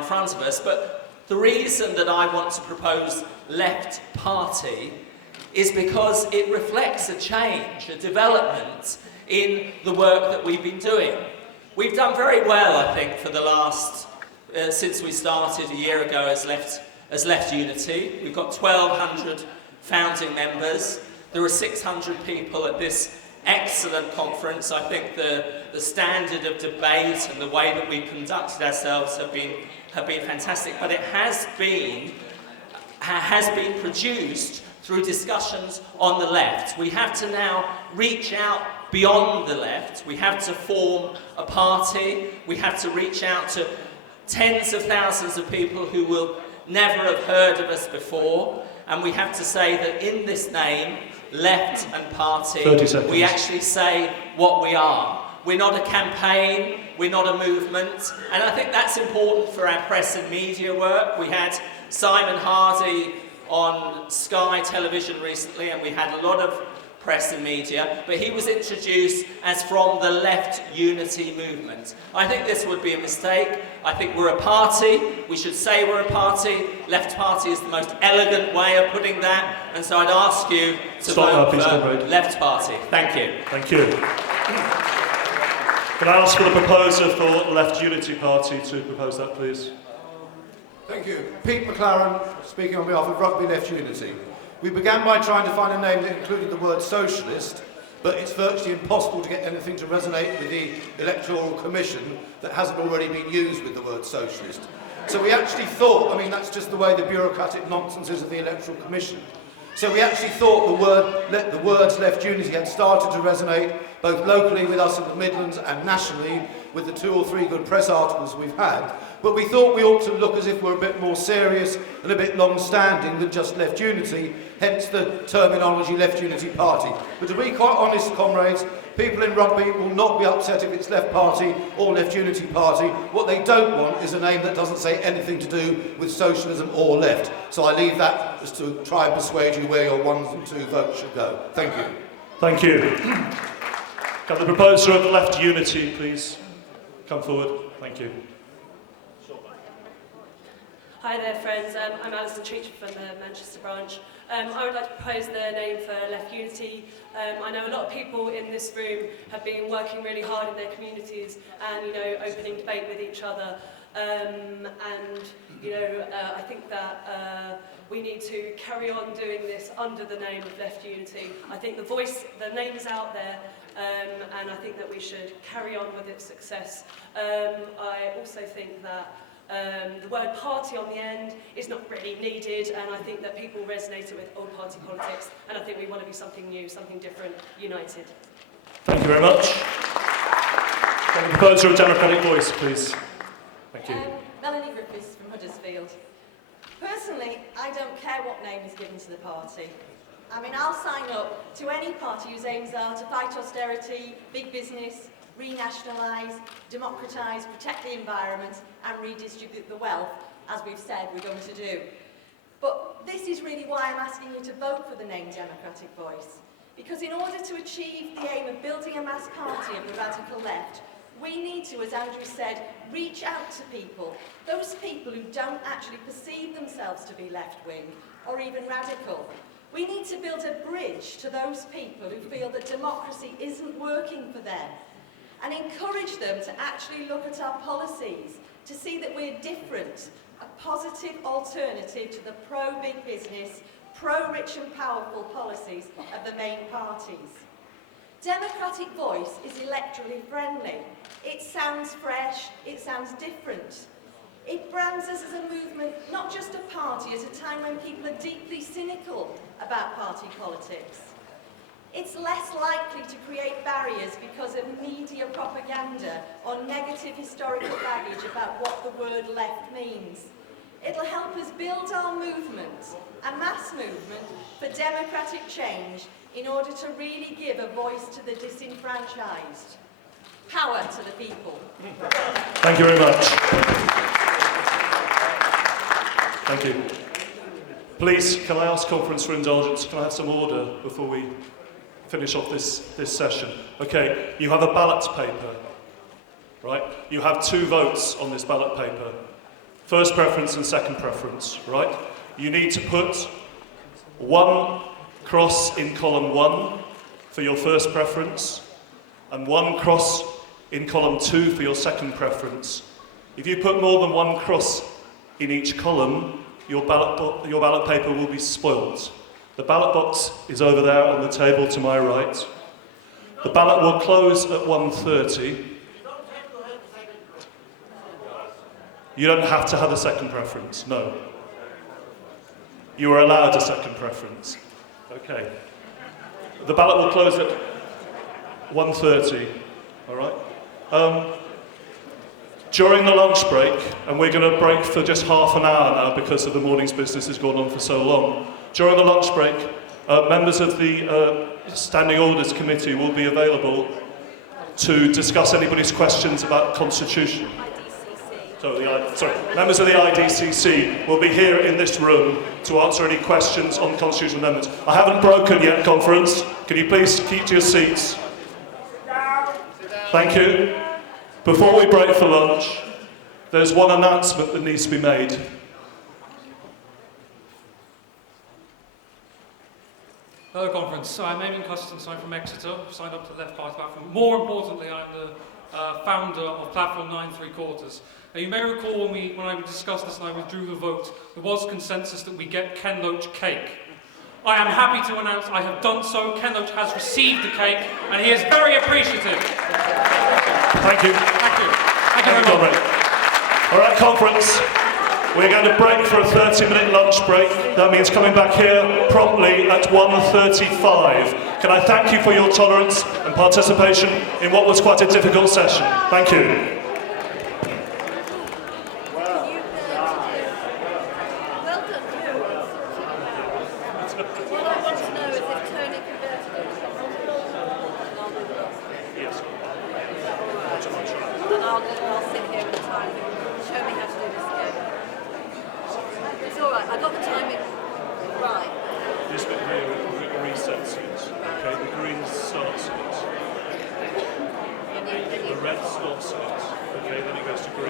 in front of us. But the reason that I want to propose Left Party is because it reflects a change, a development in the work that we've been doing. We've done very well, I think, for the last, since we started a year ago as Left Unity. We've got 1,200 founding members. There are 600 people at this excellent conference. I think the standard of debate and the way that we conducted ourselves have been fantastic, but it has been produced through discussions on the left. We have to now reach out beyond the left. We have to form a party. We have to reach out to tens of thousands of people who will never have heard of us before, and we have to say that in this name, Left and Party, we actually say what we are. We're not a campaign, we're not a movement, and I think that's important for our press and media work. We had Simon Hardy on Sky Television recently, and we had a lot of press and media, but he was introduced as from the Left Unity movement. I think this would be a mistake. I think we're a party. We should say we're a party. Left Party is the most elegant way of putting that, and so I'd ask you to vote for Left Party. Thank you. Thank you. Can I ask for the proposer for Left Unity Party to propose that, please? Thank you. Pete McClarin, speaking on behalf of Rugby Left Unity. We began by trying to find a name that included the word socialist, but it's virtually impossible to get anything to resonate with the Electoral Commission that hasn't already been used with the word socialist. So we actually thought, I mean, that's just the way the bureaucratic nonsense is of the Electoral Commission. So we actually thought the words Left Unity had started to resonate both locally with us in the Midlands and nationally with the 2 or 3 good press articles we've had. But we thought we ought to look as if we're a bit more serious and a bit long-standing than just Left Unity, hence the terminology Left Unity Party. But to be quite honest, comrades, people in rugby will not be upset if it's Left Party or Left Unity Party. What they don't want is a name that doesn't say anything to do with socialism or left. So I leave that as to try and persuade you where your 1 and 2 votes should go. Thank you. Thank you. Can the proposer of Left Unity please come forward? Thank you. Hi there, friends. I'm Alison Treacher from the Manchester branch. I would like to propose the name for Left Unity. I know a lot of people in this room have been working really hard in their communities and, opening debate with each other. I think that we need to carry on doing this under the name of Left Unity. I think the name is out there, and I think that we should carry on with its success. I also think that the word party on the end is not really needed, and I think that people resonate with old party politics, and I think we want to be something new, something different, united. Thank you very much. Can the proposer of Democratic Voice, please? Thank you. Melanie Griffiths from Huddersfield. Personally, I don't care what name is given to the party. I mean, I'll sign up to any party whose aims are to fight austerity, big business, renationalise, democratise, protect the environment and redistribute the wealth, as we've said we're going to do. But this is really why I'm asking you to vote for the name Democratic Voice. Because in order to achieve the aim of building a mass party of the radical left, we need to, as Andrew said, reach out to people, those people who don't actually perceive themselves to be left-wing or even radical. We need to build a bridge to those people who feel that democracy isn't working for them, and encourage them to actually look at our policies, to see that we're different, a positive alternative to the pro-big business, pro-rich and powerful policies of the main parties. Democratic Voice is electorally friendly. It sounds fresh, it sounds different. It brands us as a movement, not just a party, at a time when people are deeply cynical about party politics. It's less likely to create barriers because of media propaganda or negative historical baggage about what the word left means. It'll help us build our movement, a mass movement for democratic change, in order to really give a voice to the disenfranchised. Power to the people. Thank you very much. Thank you. Please, can I ask conference for indulgence? Can I have some order before we finish off this session? Okay, you have a ballot paper, right? You have 2 votes on this ballot paper. first preference and second preference, right? You need to put one cross in column 1 for your first preference and one cross in column 2 for your second preference. If you put more than one cross in each column, your ballot paper will be spoilt. The ballot box is over there on the table to my right. The ballot will close at 1:30. You don't have to have a second preference, no. You are allowed a second preference. Okay. The ballot will close at 1:30, all right? During the lunch break, and we're going to break for just half an hour now because of the morning's business has gone on for so long. During the lunch break, members of the Standing Orders Committee will be available to discuss anybody's questions about Constitution. Members of the IDCC will be here in this room to answer any questions on constitutional amendments. I haven't broken yet, conference. Can you please keep to your seats? Thank you. Before we break for lunch, there's one announcement that needs to be made. Hello, conference. I'm Eamon Custance. I'm from Exeter. I've signed up to the Left Party platform. More importantly, I'm the founder of Platform 9 3/4. Now, you may recall when I discussed this and I withdrew the vote, there was consensus that we get Ken Loach Cake. I am happy to announce I have done so. Ken Loach has received the cake and he is very appreciative. Thank you. Thank you. Thank you very much. All right, conference. We're going to break for a 30-minute lunch break. That means coming back here promptly at 1:35. Can I thank you for your tolerance and participation in what was quite a difficult session? Thank you. This bit here resets it. Okay, the green starts it. The red stops it. Okay, then it goes to green.